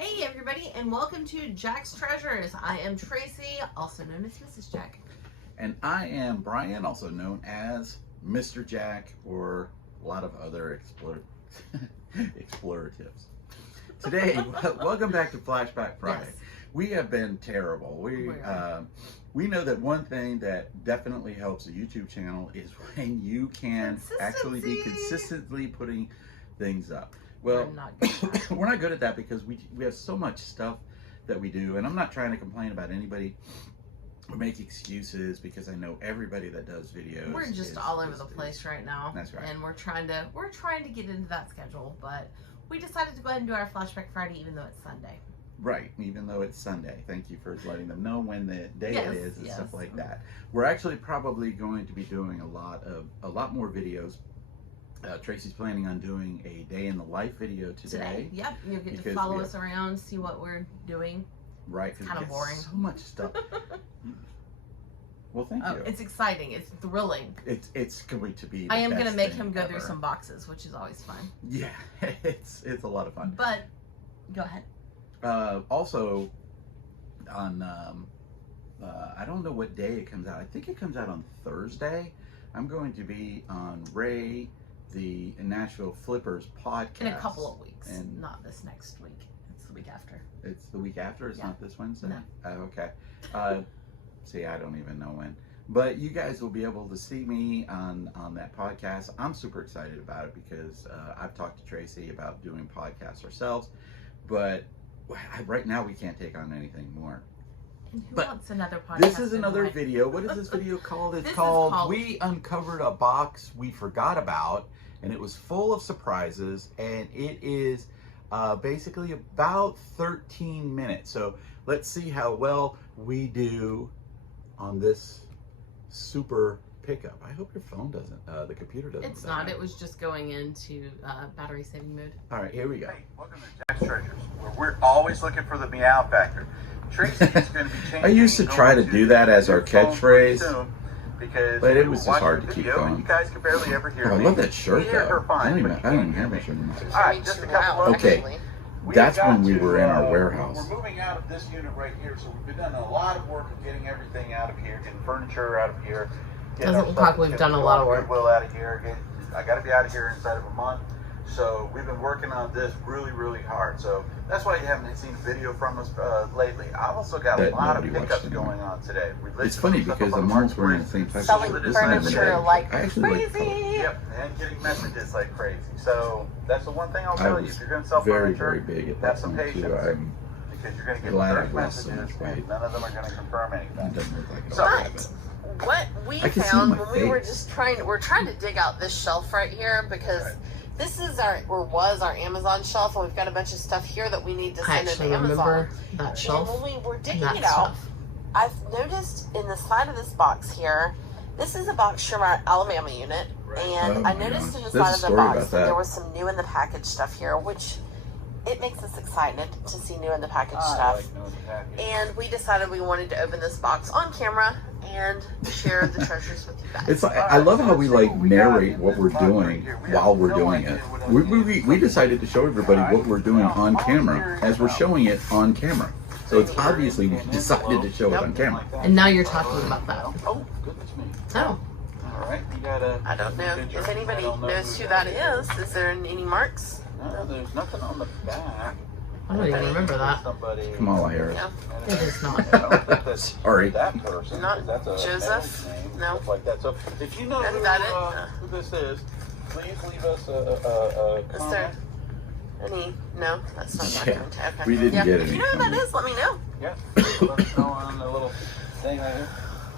Hey everybody, and welcome to Jack's Treasures. I am Tracy, also known as Mrs. Jack. And I am Brian, also known as Mr. Jack, or a lot of other exploratives. Today, welcome back to Flashback Friday. Yes. We have been terrible. We know that one thing that definitely helps a YouTube channel is when you can actually be consistently putting things up. Well, we're not good at that because we have so much stuff that we do, and I'm not trying to complain about anybody or make excuses because I know everybody that does videos. We're just all over the place right now. That's right. And we're trying to get into that schedule, but we decided to go ahead and do our Flashback Friday even though it's Sunday. Right, even though it's Sunday. Thank you for letting them know when the day it is and stuff like that. We're actually probably going to be doing a lot more videos. Tracy's planning on doing a day in the life video today. Yep, you'll get to follow us around, see what we're doing. Right, it's kind of boring. So much stuff. Well, thank you. It's exciting. It's thrilling. It's going to be. I am going to make him go through some boxes, which is always fun. Yeah, it's a lot of fun. But go ahead. Also, on I don't know what day it comes out. I think it comes out on Thursday. I'm going to be on the Nashville Flippers podcast. In a couple of weeks, and not this next week. It's the week after. It's the week after? It's not this Wednesday? No. Okay. See, I don't even know when. But you guys will be able to see me on that podcast. I'm super excited about it because I've talked to Tracy about doing podcasts ourselves. But right now we can't take on anything more. And who wants another podcast? This is another video. What is this video called? It's called We Uncovered a Box We Forgot About. And it was full of surprises. And it is basically about 13 minutes. So let's see how well we do on this super pickup. I hope your phone doesn't, the computer doesn't. It's not. It was just going into battery saving mode. All right, here we go. Hey, welcome to Jack's Treasures, where we're always looking for the meow factor. Tracy is going to be changing. I used to try to do that as our catchphrase, but it was just hard to keep going. You guys can barely ever hear me. I love that shirt though. I don't even have that shirt anymore. All right, just a couple. Okay. That's when we were in our warehouse. We're moving out of this unit right here, so we've been doing a lot of work of getting everything out of here, getting furniture out of here. Doesn't look like we've done a lot of work. Goodwill out of here. I got to be out of here inside of a month. So we've been working on this really, really hard. So that's why you haven't seen a video from us lately. I've also got a lot of pickups going on today. It's funny because I'm almost wearing the same type of shirt. Selling furniture like crazy. Yep, and getting messages like crazy. So that's the one thing I'll tell you. If you're going to sell furniture, very big at have that some point patience. too. Because you're going to get glad 30 I've lost so messages, much weight. and none of them are going to confirm anything. It doesn't look like it. But what we found when we were just we're trying to dig out this shelf right here because this is was our Amazon shelf, and we've got a bunch of stuff here that we need to send into Amazon. That shelf. And when we were digging it out, I've noticed in the side of this box here, this is a box from our Alabama unit, and I noticed in the side of the box that there was some new in the package stuff here, which it makes us excited to see new in the package stuff. And we decided we wanted to open this box on camera and share the treasures with you guys. It's like, I love how we like narrate what we're doing while we're doing it. We decided to show everybody what we're doing on camera as we're showing it on camera. So it's obviously we decided to show it on camera. And now you're talking about that. Oh, goodness me. Oh. All right, you got a. I don't know if anybody knows who that is. Is there any marks? No, there's nothing on the back. I don't even remember that. Kamala Harris. No, it is not. Sorry. That person. Not that's a Joseph. name, No. like that. So if you know who this is, please leave us a comment. Is there any? No, that's not documented. Okay. We didn't get If you know who that is, let me know. Yeah. Let us know on the little thing right here.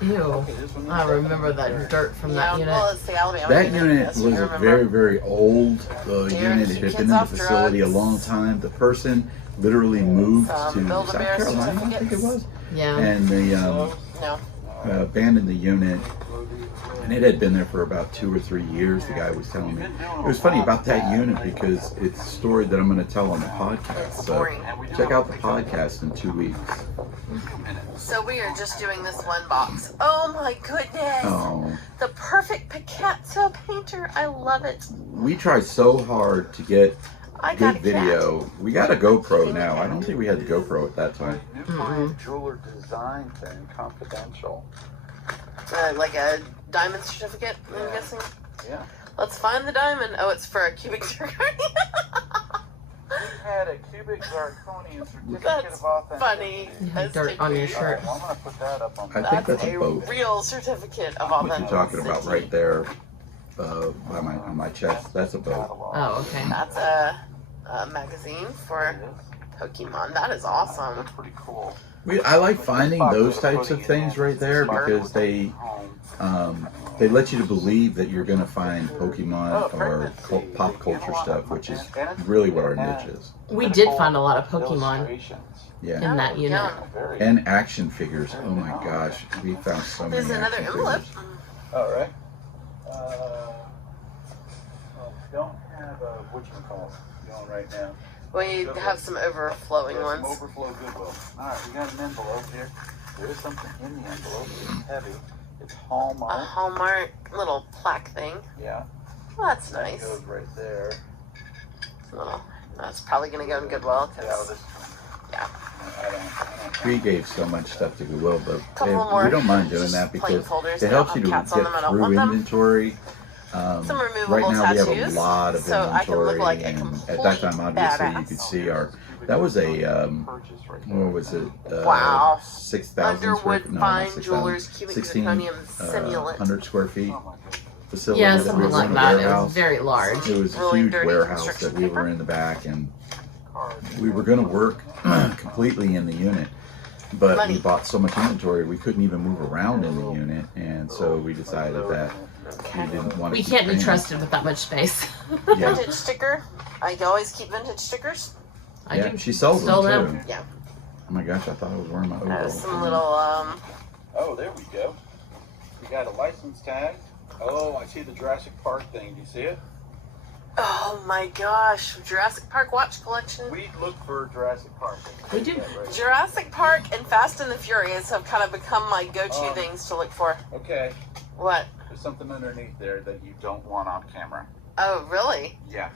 Ew. Okay, I remember that dirt from that unit. Well, it's the Alabama That unit was a very, very old unit. It had been in the facility a long time. The person literally moved to South Carolina, I think it was. Yeah. And they abandoned the unit. And it had been there for about 2 or 3 years, the guy was telling me. It was funny about that unit because it's a story that I'm going to tell on the podcast. So check out the podcast in 2 weeks. So we are just doing this one box. Oh my goodness. Oh. The perfect Picasso painter. I love it. We tried so hard to get good video. We got a GoPro now. I don't think we had the GoPro at that time. New client jeweler design thing, confidential. Like a diamond certificate, I'm guessing? Yeah. Let's find the diamond. Oh, it's for a cubic zirconia. We had a cubic zirconium certificate That's of authenticity. funny. That's dirt on your shirt. Well, I'm going to put that up on I think that's a boat. real certificate of What authenticity. you're talking about right there on my chest, that's a boat. Oh, okay. That's a magazine for Pokemon. That is awesome. That's pretty cool. I like finding those types of things right there because they let you to believe that you're going to find Pokemon or pop culture stuff, which is really what our niche is. We did find a lot of Pokemon Yeah. in that unit. And action figures. Oh my gosh, we found so many There's another action envelope. figures. All right. Well, we don't have a whatchamacallit going right now. We have some overflowing There's some ones. overflow Goodwill. All right, we got an envelope here. There is something in the envelope. It's heavy. It's A Hallmark. Hallmark little plaque thing. Yeah. Well, that's That nice. goes right there. Well, that's probably going to go in Goodwill. 'Cause Yeah, this. Yeah. I don't We gave so much stuff to Goodwill, but Couple more we don't mind doing just that plain because folders. it They don't helps you have to cats on get them. I don't through want them. inventory. Some removable Right now tattoos, we have a lot of so I can look inventory, like a and complete at that time, obviously, you badass. could see that was a purchase right there. what was it? Wow. 6,000 square Underwood feet. No, Fine not 6,000. Jewelers Cubic Zirconium Simulant. 100 square feet Oh my goodness. facility. Yeah, that we something were like in a that. It warehouse. was very large. It was a Really huge dirty warehouse construction that we were paper. in the back, and Cards. we were going to work completely in the unit, but Money. we bought so much inventory we couldn't even move around in the unit, and so we decided that we didn't want to. We can't be trusted with that much space. Yeah, Vintage sticker. I always keep vintage stickers. I yeah. do. She sells Stole them them. too. Yeah. Oh my gosh, I thought I was wearing my overalls. Some little Oh, there we go. We got a license tag. Oh, I see the Jurassic Park thing. Do you see it? oh my goch, Jurassic Park watch collection. We look for Jurassic Park. We do. Right. Jurassic Park and Fast and the Furious have kind of become my go-to things to look for. Okay. What? There's something underneath there that you don't want on camera. Oh, really? Yeah.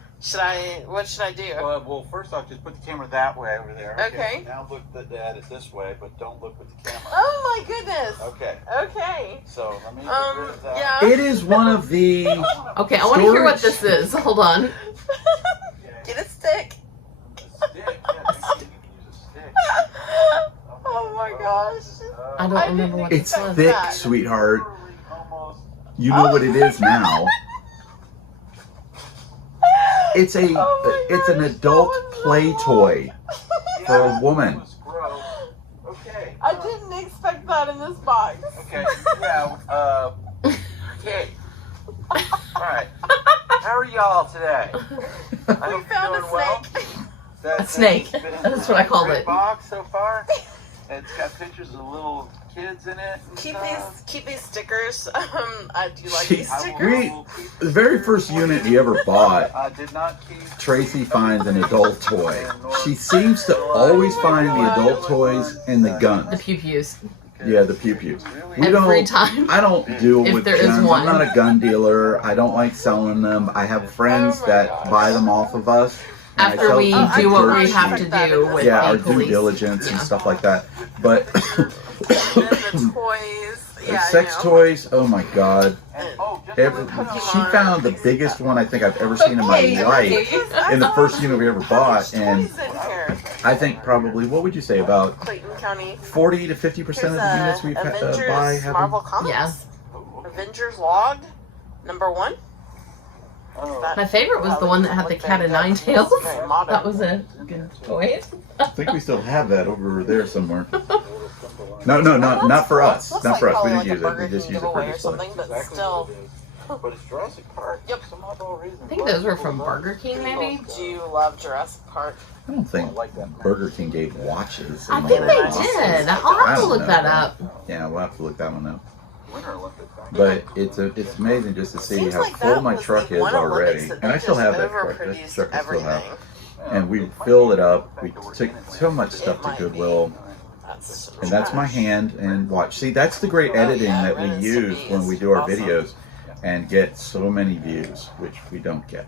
What should I do? Well, first off, just put the camera that way over there. Okay. Now look at it this way, but don't look with the camera. Oh my goodness. Okay. Okay. So let me get rid of that. Yeah. It is one of the. Okay, I want to hear what Storage. this is. Hold on. Okay. Get a stick. A stick. Yeah, maybe you can use a stick. Oh my gosh. I don't remember what It's this was. thick, that. sweetheart. Almost. You know what it is now. It's a. Oh my It's an gosh, adult that was play so toy for a woman. Okay. I didn't expect that in this box. Okay. Yeah. Okay. All right. How are y'all today? I We hope you're found doing a well. snake. A snake. That's what I called Great it. box so far. And it's got pictures of little kids in it. and stuff. Keep these stickers. I do like She- these I will- stickers. We- I will keep The very first unit we ever bought, I did not keep. Tracy finds an adult toy. She seems to always find the adult toys and the The guns. pew-pews. Yeah, the pew-pews. We Every don't. time. I don't deal If with there is guns. one. I'm not a gun dealer. I don't like selling them. I have friends Oh my that gosh. buy them off of us. and I After sell we them to do what we church have and- to do with yeah, our the due police. diligence and Yeah. stuff like that. But And the toys. Yeah, sex you know. toys, oh my god. And, oh, just She found the biggest one I think I've ever seen in my life in the first unit we ever bought, and Toys in here. I think probably, what would you say, about Clayton County. 40 to 50% of the units we Avengers buy have Marvel them? Comics. Yeah. Avengers Log, #1. Oh, My favorite was the one that had the cat of nine tails. That was a good toy. I think we still have that over there somewhere. No, not for us. Looks Not for like us. We probably didn't use like a it. We Burger just King use it for giveaway or display. something, but exactly still. what it is. But it's Jurassic Park. Yep. For some odd reason. I think those were from Burger King, maybe? Do you love Jurassic Park? I don't think Burger King gave watches. I in think my they life. did. I'll have to look that up. Yeah, we'll have to look that one up. Winter Olympics. But it's amazing just to see Seems how like full that my was truck the is one already. Olympics that And I they still just have that truck. That overproduced truck I still have. everything. And we fill it up. We took so much stuff to Goodwill. That's And that's my trash. hand and watch. See, that's the great Oh, editing yeah, that we Ren and use Stimpy when is we do our awesome. videos and get so many views, which we don't get.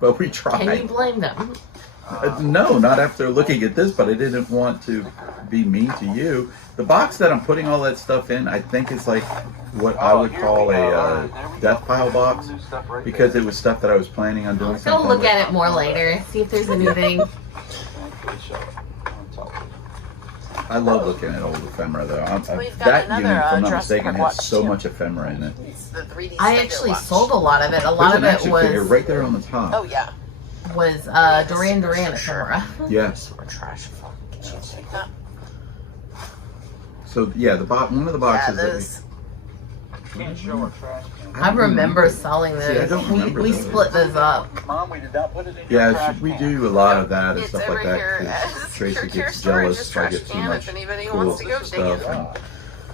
But we tried. Can you blame them? No, not after looking at this, but I didn't want to be mean to you. The box that I'm putting all that stuff in, I think is like what I would call a death pile box, because it was stuff that I was planning on doing Go something look with. at it more later. See if there's anything. I love looking at old ephemera though. We've got That another, unit, if I'm not Jurassic mistaken, Park has watch, so too. much ephemera in it. It's the 3D I studio actually watch. sold a lot of it. A lot There's of an it action figure was right there on the top. Oh yeah. Duran Duran ephemera. Yeah. We're trash. Can you check that? So yeah, one of the boxes. Yeah, those. Can't show our trash can. I remember selling those. See, I don't remember we those. split those up. Mom, we did not put it in your Yeah, trash we can. do a lot of that and It's stuff over like that. here 'Cause as Tracy Pure Care gets Storage jealous is if I trash get too can. much If anybody cool wants to go dig stuff, it. and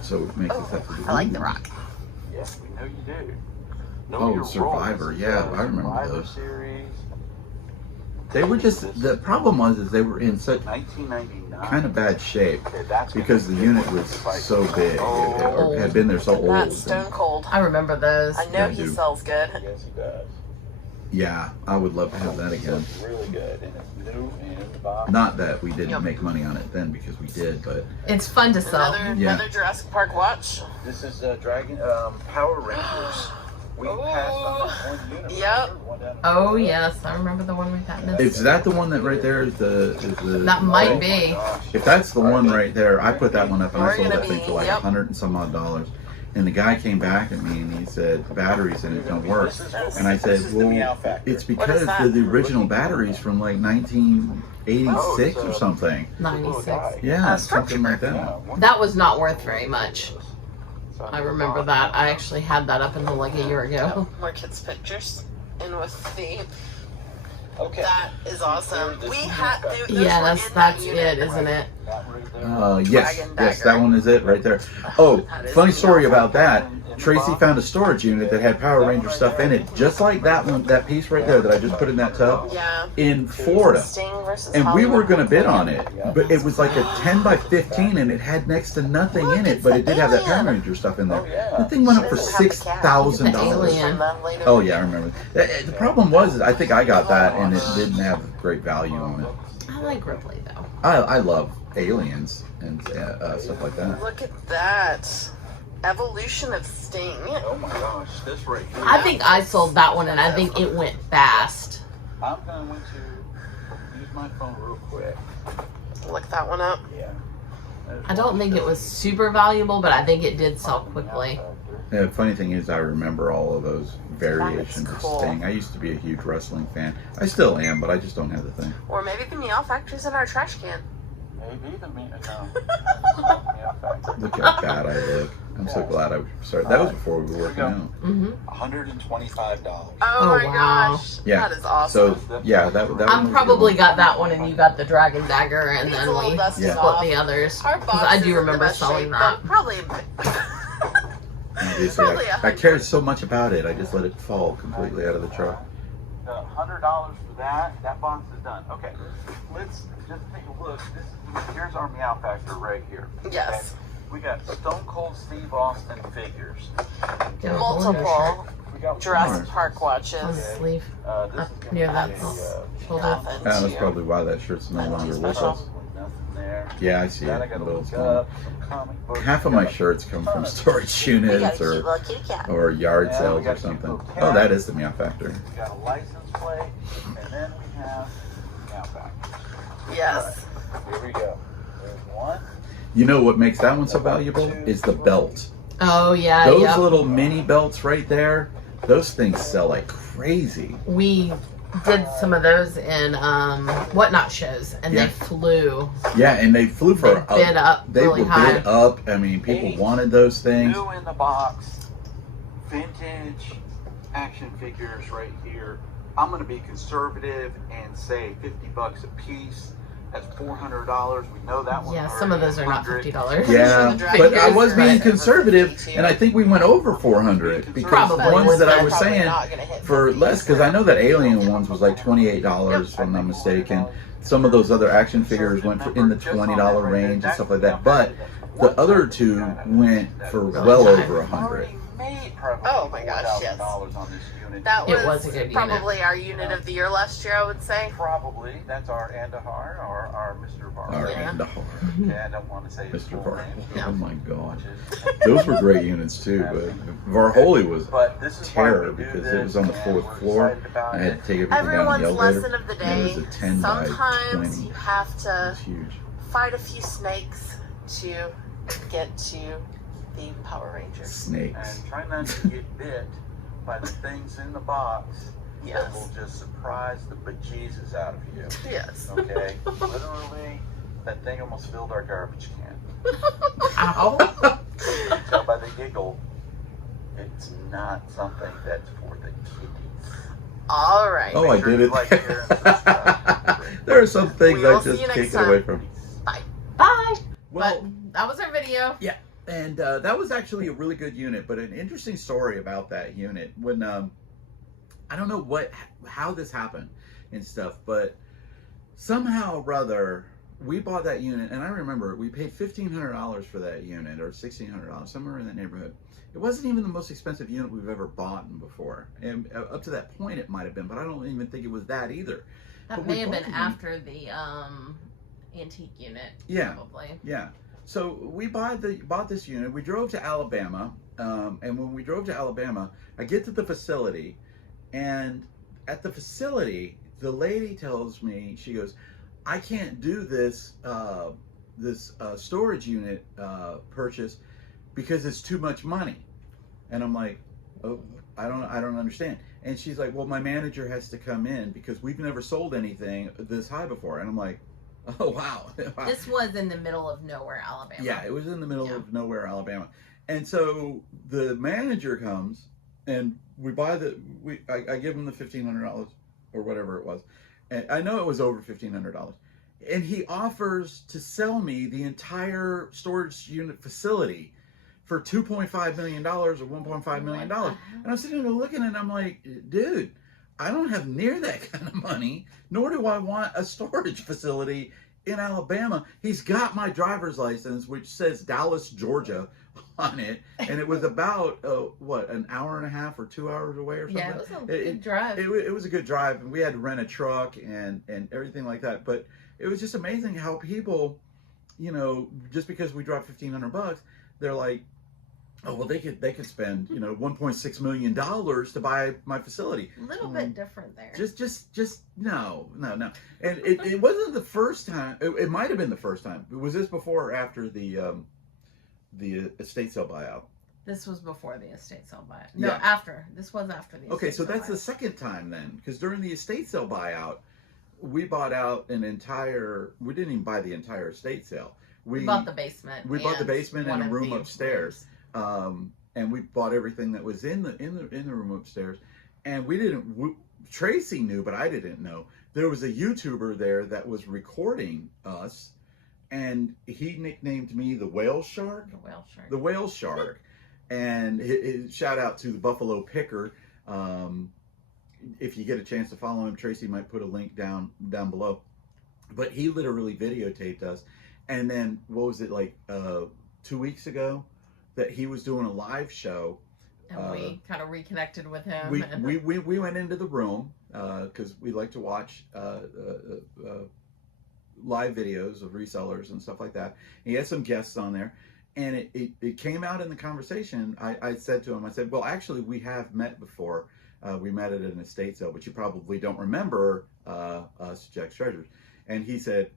so it makes us have to do. I like the rock. Yes, we know you do. Know Oh, your Survivor, roles. yeah, I remember Survivor those. Series, They were just, the problem was is they were in such 1999. kind of bad shape Okay, that's because the gonna be a unit good was fight. so big, or had been there so old. That's Stone Cold. I remember those. I know Yeah, he dude. sells good. Yes, he does. Yeah, I would love to have that again. Looks really good, and it's new and in the box. Not that we didn't Yep. make money on it then, because we did, but It's fun to sell. Yeah. Another Jurassic Park watch. This is Dragon Power Rangers. We passed on that one unit. Yep. The one down in Oh yes, I remember the one we got missed. is that the one that right there is the That might Oh my be. gosh. If that's the one right there, I put that one up and I We're sold gonna that thing be- for like yep. $100 and some odd dollars. And the guy came back at me and he said, batteries in it don't work. And I said, well, it's because that? they're the original batteries from like 1986 or something. 96. Yeah, something like that. That was not worth very much. I remember that. I actually had that up until like a year ago. More kids' pictures. And with the. Okay. That is awesome. We had. Yes, that's it, isn't it? Yes, Dragon yes, Dagger. that one is it right there. Oh, That is funny the story awesome. about that. Tracy found a storage unit that had Power Ranger stuff in it, just like that one, that piece right there that I just put in that tub, Yeah. in Florida. Sting versus And we were Hollywood. going to bid on it, but it was like a 10 by 15 and it had next to nothing in it, but it did have that Power Ranger stuff in there. The thing went up for $6,000. Alien. Oh yeah, I remember. The problem was, I think I got that and it didn't have great value on it. I like Ripley though. I love aliens and stuff like that. Look at that. Evolution of Sting. Oh my gosh, this right here. I think I sold that one and I think it went fast. I'm going to use my phone real quick. Look that one up. Yeah. I don't think it was super valuable, but I think it did sell quickly. Yeah, the funny thing is, I remember all of those variations of cool. Sting. I used to be a huge wrestling fan. I still am, but I just don't have the thing. Or maybe the Meow Factory's in our trash can. Maybe the me. No. Look how bad I look. I'm so glad I started. That was before we were working out. Mm-hmm. $125. Oh, Oh, my wow. gosh. Yeah. That is awesome. So yeah, that one I was a good probably one. got that one and you got the Dragon Dagger and Needs then a little we dusting Yeah. split off. the others. Our Because box I isn't do the remember best selling shape, that. but probably. Obviously, Probably I cared so much about it, I just let it fall completely out of the truck. $100 for that. That box is done. Okay, let's just take a look. Here's our Meow Factor right here. Yes. We got Stone Cold Steve Austin figures. Yeah. Multiple We got Jurassic Park On watches. the sleeve. This up is gonna near be that a, shoulder. Nothing. Yeah, that's to- probably why that shirt's no longer with us. nothing there. Yeah, I see Then I it. got a Little look small. up some comic books. Half of We my got- shirts come from storage We got a units cute or little kitty cat. yard Yeah, sales we got or a cute something. little cat. Oh, that is the Meow Factory. We got a license plate, and then we have Meow Factor. Yes. Here we go. There's one. You know what makes that one so valuable is the belt. Oh yeah, Those yep. little mini belts right there, those things sell like crazy. We did some of those in whatnot shows and Yeah. they flew. Yeah, and they flew for They bid up They really were high. bid up. I mean, people wanted those things. New in the box, vintage action figures right here. I'm gonna be conservative and say $50 a piece. That's $400. We know that one. Yeah, some of those are not $50. Yeah, Sure, the but I Dragon was being Dagger is conservative, and I think we went over 400 because Probably. the ones that I They're was probably saying not gonna hit for 50, less, because I know that Alien ones was like $28 if I'm not mistaken. Some of those other action figures went for in the $20 range and stuff like that, but the other two went for well over 100. made probably $4,000 on this unit. That was a good probably our unit of the year last year, I would say. Probably. That's our Andahar, or our Mr. Var. Our Yeah. Andahar. Okay, I don't want to say his Mr. full Var. name. Oh my God. Those were great units too, but Varholi was terror because it was on the 4th floor. I had to take everything Everyone's down the elevator. lesson of the And it day. was a 10 by Sometimes 20. you have It to was huge. fight a few snakes to get to the Power Rangers. Snakes. And try not to get bit by the things in the box that will just surprise the bejesus out of you. Yes. Okay? Literally, that thing almost filled our garbage can. Ow. You can tell by the giggle, it's not something that's for the kiddies. All right. Oh, I Make sure did you it. like, share, and subscribe. There are some things We will I see just you next can't get time. away from. Bye. Well, But that was our video. yeah, and that was actually a really good unit, but an interesting story about that unit. When I don't know how this happened and stuff, but somehow or other we bought that unit, and I remember we paid $1,500 for that unit, or $1,600, somewhere in that neighborhood. It wasn't even the most expensive unit we've ever bought before, and up to that point it might have been, but I don't even think it was that either. That But may we have been bought after the antique unit. Yeah. Probably. Yeah. So we bought this unit. We drove to Alabama, and when we drove to Alabama, I get to the facility, and at the facility, the lady tells me, she goes, "I can't do this storage unit purchase because it's too much money." And I'm like, "Oh, I don't understand." And she's like, "Well, my manager has to come in because we've never sold anything this high before." And I'm like, "Oh, wow." This was in the middle of nowhere, Alabama. Yeah, it was in the middle of nowhere, Alabama. And so the manager comes, and I give him the $1,500 or whatever it was. And I know it was over $1,500. And he offers to sell me the entire storage unit facility for $2.5 million or $1.5 million. And I'm sitting there looking, and I'm like, dude, I don't have near that kind of money, nor do I want a storage facility in Alabama. He's got my driver's license, which says Dallas, Georgia on it, and it was about an hour and a half or 2 hours away or something. Yeah, it was a good drive. It was a good drive, and we had to rent a truck and everything like that. But it was just amazing how people, just because we dropped $1,500, they're like, "Oh, well, they could spend $1.6 million to buy my facility." A little bit different there. Just no. And it wasn't the first time. It might have been the first time. Was this before or after the estate sale buyout? This was before the estate sale buyout. No, Yeah. after. This was after the estate Okay, so sale that's the buyout. second time then, because during the estate sale buyout, we bought out we didn't even buy the entire estate sale. We bought the basement. We bought the basement and one a of room the upstairs. rooms. And we bought everything that was in the room upstairs. And Tracy knew, but I didn't know. There was a YouTuber there that was recording us, and he nicknamed me the Whale Shark. The whale shark. The Whale Shark. And shout out to the Buffalo Picker. If you get a chance to follow him, Tracy might put a link down below. But he literally videotaped us. And then, what was it, like 2 weeks ago, that he was doing a live show. And we kind of reconnected with him. We went into the room because we like to watch live videos of resellers and stuff like that. He had some guests on there, and it came out in the conversation. I said to him, I said, "Well, actually, we have met before. We met at an estate sale, but you probably don't remember us, Jack's Treasures." And he said,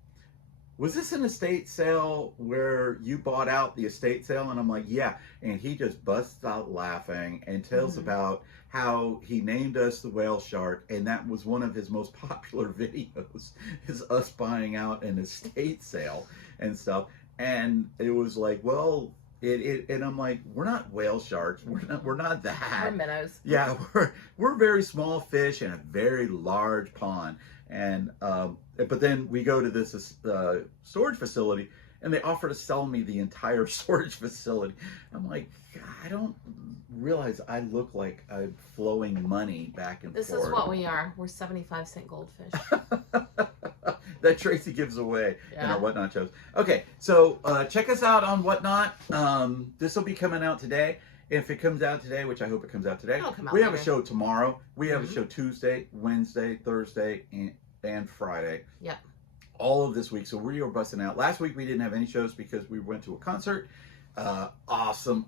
"Was this an estate sale where you bought out the estate sale?" And I'm like, "Yeah." And he just busts out laughing and tells about how he named us the Whale Shark, and that was one of his most popular videos, is us buying out an estate sale and stuff. And it was like, well, and I'm like, we're not whale sharks. We're not that. We're minnows. Yeah, we're very small fish in a very large pond. And but then we go to this storage facility, and they offer to sell me the entire storage facility. I'm like, I don't realize I look like I'm flowing money back and forth. This is what we are. We're 75-cent goldfish. That Tracy gives away in our Whatnot shows. Okay, so check us out on Whatnot. This will be coming out today. If it comes out today, which I hope it comes out today, It'll come out we have later. a show tomorrow. We have a show Tuesday, Wednesday, Thursday, and Friday. Yep. All of this week. So we are busting out. Last week we didn't have any shows because we went to a concert. Awesome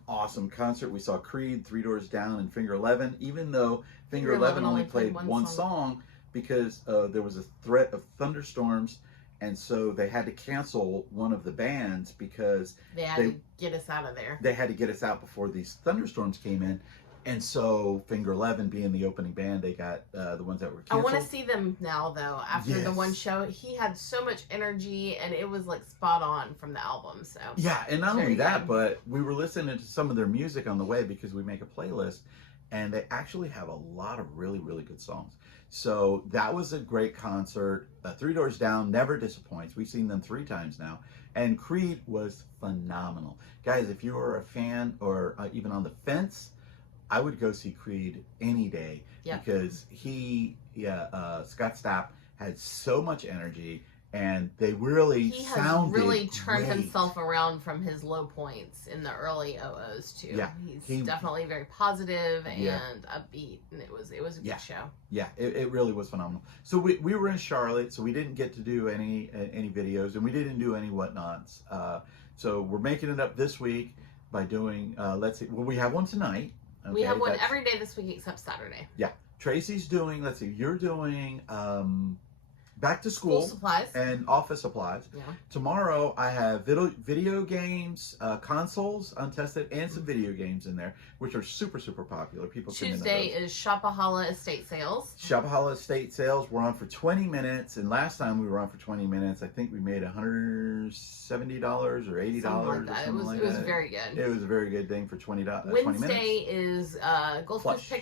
concert. We saw Creed, Three Doors Down, and Finger 11. Even though Finger 11 only played one song because there was a threat of thunderstorms, and so they had to cancel one of the bands because they had to get us out of there. They had to get us out before these thunderstorms came in. And so, Finger 11 being the opening band, they got the ones that were canceled. I want to see them now, though. After the one show, he had so much energy, and it was like spot on from the album. So yeah, and not only that, but we were listening to some of their music on the way because we make a playlist, and they actually have a lot of really, really good songs. So that was a great concert. Three Doors Down never disappoints. We've seen them 3 times now, and Creed was phenomenal, guys. If you are a fan or even on the fence, I would go see Creed any day because Scott Stapp had so much energy, and they really sounded He has really turned great. himself around from his low points in the early OOs too. Yeah, he's definitely very positive and upbeat, and it was a good show. Yeah, it really was phenomenal. So we were in Charlotte, so we didn't get to do any videos, and we didn't do any whatnots. So we're making it up this week by doing. Let's see. Well, we have one tonight. Okay, we have one every day this week except Saturday. Yeah. Tracy's doing, let's see, you're doing back to school supplies and office supplies. Yeah. Tomorrow I have video games, consoles, untested, and some video games in there, which are super, super popular. People Tuesday is Shopaholic estate sales. Shopaholic estate sales. We're on for 20 minutes, and last time we were on for 20 minutes, I think we made $170 or $80 like or that. something like that. It was very good. It was a very good thing for 20 minutes. Wednesday is Gulf Coast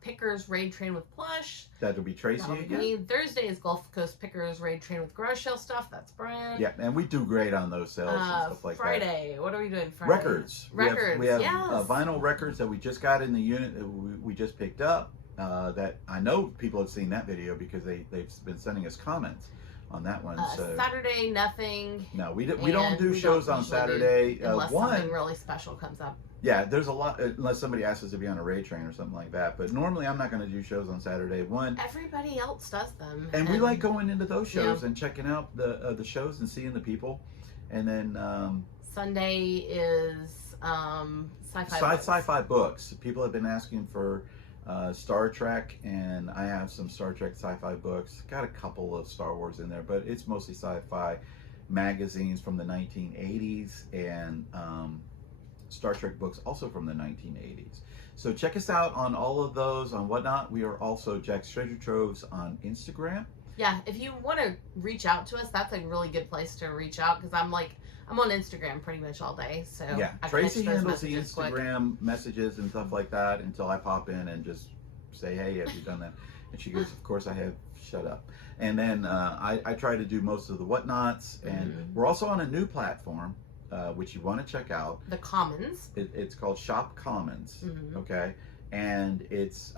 Pickers Raid Train with Plush. That'll be Tracy again. Thursday is Gulf Coast Pickers Raid Train with garage sale stuff. That's Brian. Yeah, and we do great on those sales and stuff like Friday, what are we doing Friday? Records. We have vinyl records that we just got in the unit that we just picked up. That I know people have seen that video because they've been sending us comments on that one. So Saturday, nothing. No, we don't do shows on Saturday unless something really special comes up. Yeah, there's a lot, unless somebody asks us to be on a raid train or something like that. But normally I'm not going to do shows on Saturday. Everybody else does them. And we like going into those shows and checking out the shows and seeing the people. And then Sunday is sci-fi books. People have been asking for Star Trek, and I have some Star Trek sci-fi books. Got a couple of Star Wars in there, but it's mostly sci-fi magazines from the 1980s and Star Trek books also from the 1980s. So check us out on all of those on Whatnot. We are also Jack's Treasure Troves on Instagram. Yeah, if you want to reach out to us, that's a really good place to reach out because I'm on Instagram pretty much all day. So yeah, Tracy handles the Instagram messages and stuff like that until I pop in and just say, hey, have you done that? And she goes, of course I have, shut up. And then I try to do most of the Whatnots, and we're also on a new platform which you want to check out. The Commons. It's called Shop Commons, okay? And it's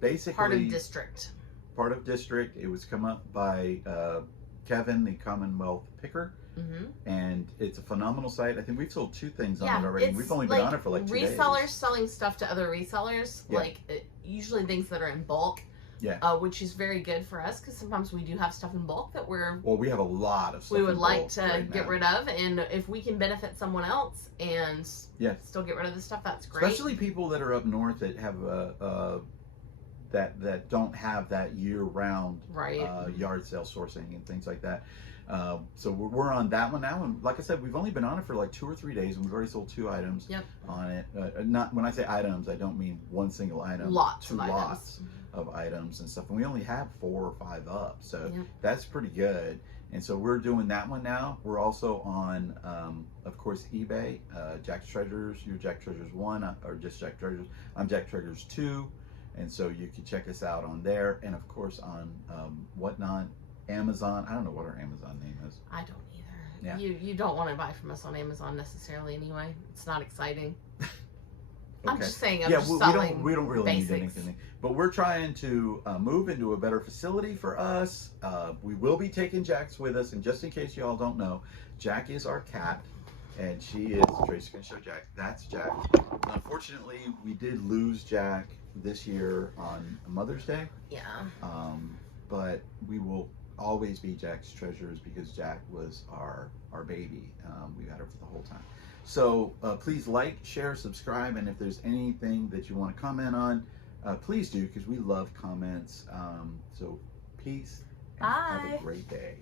basically... Part of District. It was come up by Kevin, the Commonwealth Picker. And it's a phenomenal site. I think we've sold 2 things on it already. We've only been on it for like 2 days. Resellers selling stuff to other resellers, usually things that are in bulk. Yeah. Which is very good for us because sometimes we do have stuff in bulk that we have a lot of stuff we would like to get rid of, and if we can benefit someone else and still get rid of the stuff, that's great. Especially people that are up north that have that don't have that year-round yard sale sourcing and things like that. So we're on that one now, and like I said, we've only been on it for like 2 or 3 days, and we've already sold 2 items on it. Not when I say items, I don't mean one single item. Two lots of items and stuff, and we only have 4 or 5 up, so that's pretty good. And so we're doing that one now. We're also on, of course, eBay. Jack's Treasures. You're Jack Treasures 1, or just Jack Treasures. I'm Jack Treasures 2, and so you can check us out on there, and of course on Whatnot. Amazon. I don't know what our Amazon name is. I don't either. Yeah. You don't want to buy from us on Amazon necessarily anyway. It's not exciting. Okay. I'm just saying. We don't really need anything. But we're trying to move into a better facility for us. We will be taking Jax with us, and just in case you all don't know, Jack is our cat. And she is, Tracy's gonna show Jack, that's Jack. Unfortunately, we did lose Jack this year on Mother's Day. Yeah. But we will always be Jack's treasures because Jack was our baby. We had her for the whole time. So please like, share, subscribe, and if there's anything that you want to comment on, please do, because we love comments. So peace. Bye. Have a great day.